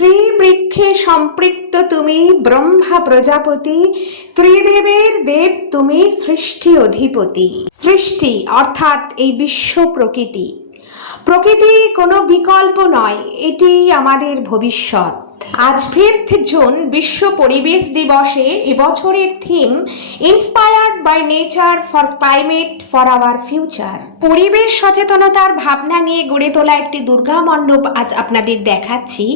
শ্রীবৃক্ষে সম্পৃক্ত তুমি ব্রহ্মা প্রজাপতি, ত্রিদেবের দেব তুমি সৃষ্টি অধিপতি। সৃষ্টি অর্থাৎ এই বিশ্ব প্রকৃতি, প্রকৃতি কোনো বিকল্প নয়, এটি আমাদের ভবিষ্যৎ। আজ 5 জুন বিশ্ব পরিবেশ দিবসে এবছরের theme inspired by nature for climate for our future. পরিবেশ সচেতনতার ভাবনা নিয়ে গড়ে তোলা একটি দুর্গা মণ্ডপ আজ আপনাদের দেখাচ্ছি,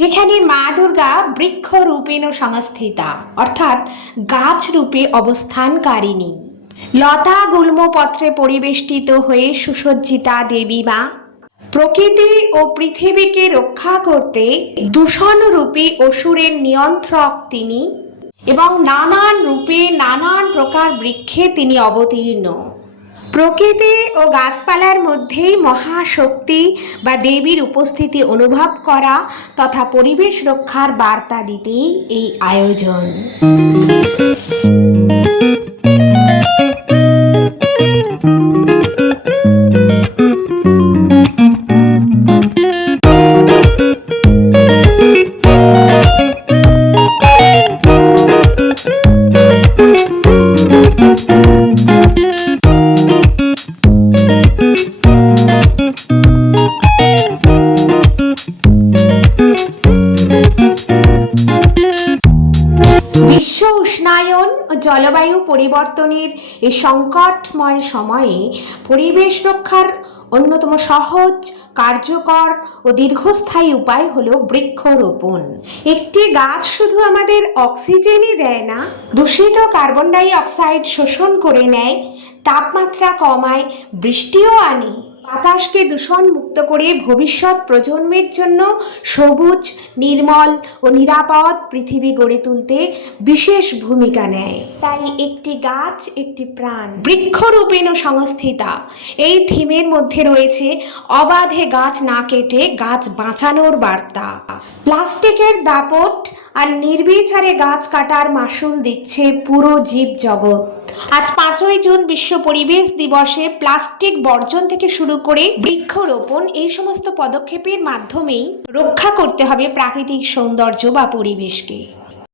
যেখানে মা দুর্গা বৃক্ষ রূপেণ সংস্থিতা অর্থাৎ গাছ রূপে অবস্থানকারিণী। লতা গুল্মপত্রে পরিবেষ্টিত হয়ে সুসজ্জিতা দেবী মা প্রকৃতি ও পৃথিবীকে রক্ষা করতে দূষণরূপী অসুরের নিয়ন্ত্রক তিনি, এবং নানান রূপে নানান প্রকার বৃক্ষে তিনি অবতীর্ণ। প্রকৃতি ও গাছপালার মধ্যেই মহাশক্তি বা দেবীর উপস্থিতি অনুভব করা তথা পরিবেশ রক্ষার বার্তা দিতেই এই আয়োজন। বিশ্ব উষ্ণায়ন ও জলবায়ু পরিবর্তনের এই সংকটময় সময়ে পরিবেশ রক্ষার অন্যতম সহজ, কার্যকর ও দীর্ঘস্থায়ী উপায় হলো বৃক্ষরোপণ। একটি গাছ শুধু আমাদের অক্সিজেনই দেয় না, দূষিত কার্বন ডাই অক্সাইড শোষণ করে নেয়, তাপমাত্রা কমায়, বৃষ্টিও আনে, বাতাসকে দূষণ মুক্ত করে ভবিষ্যৎ প্রজন্মের জন্য সবুজ, নির্মল ও নিরাপদ পৃথিবী গড়ে তুলতে বিশেষ ভূমিকা নেয়। তাই একটি গাছ একটি প্রাণ, বৃক্ষরূপেণ সংস্থিতা এই থিমের মধ্যে রয়েছে অবাধে গাছ না কেটে গাছ বাঁচানোর বার্তা। প্লাস্টিকের দাপট আর নির্বিচারে গাছ কাটার মাশুল দিচ্ছে পুরো জীব জগৎ। আজ 5ই জুন বিশ্ব পরিবেশ দিবসে প্লাস্টিক বর্জন থেকে শুরু করে বৃক্ষরোপণ এই সমস্ত পদক্ষেপের মাধ্যমেই রক্ষা করতে হবে প্রাকৃতিক সৌন্দর্য বা পরিবেশকে।